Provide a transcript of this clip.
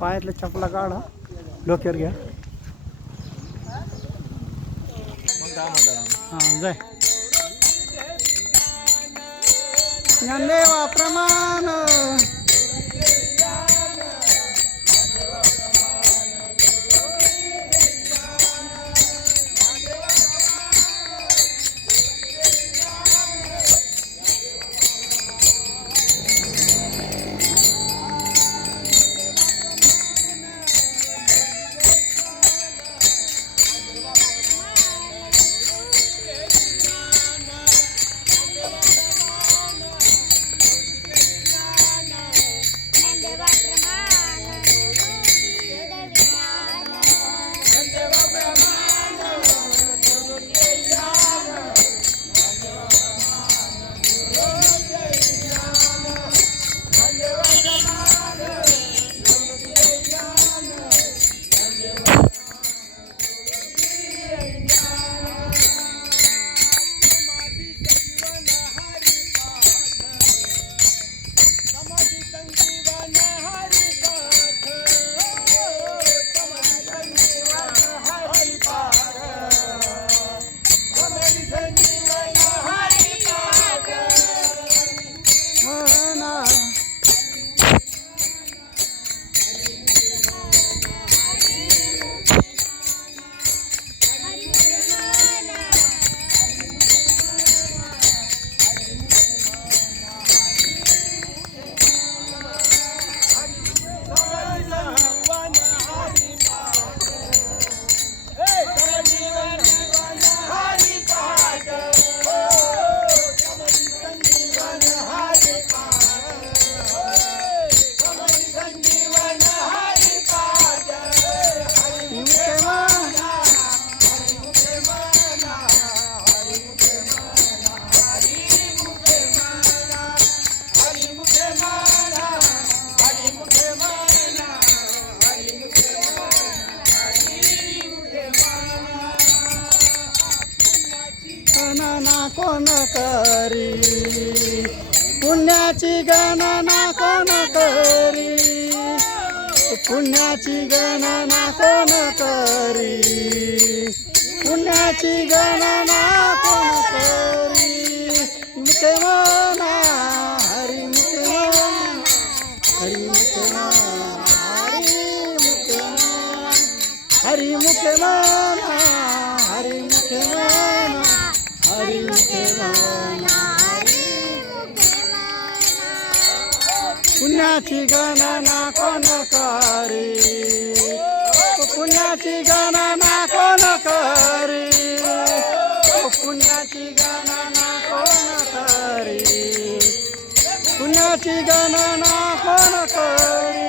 पायातल्या चपला काढा, डोक्यावर घ्या. हां जाय ज्ञानदेवाप्रमाण गणना कोण करी, पुण्याची गणना कोण करी, पुण्याची गणना कोण करी, पुण्याची गणना कोण करी. मुखे मना हरी मुखे मना, हरी मुखे मना, हरी मुखे मना, हरी मुखे मना, हरी मुखे मना. पुण्याची गणना कोण करी, पुण्याची गणना कोण करी, पुण्याची गणना कोण करी, पुण्याची गणना कोण करी.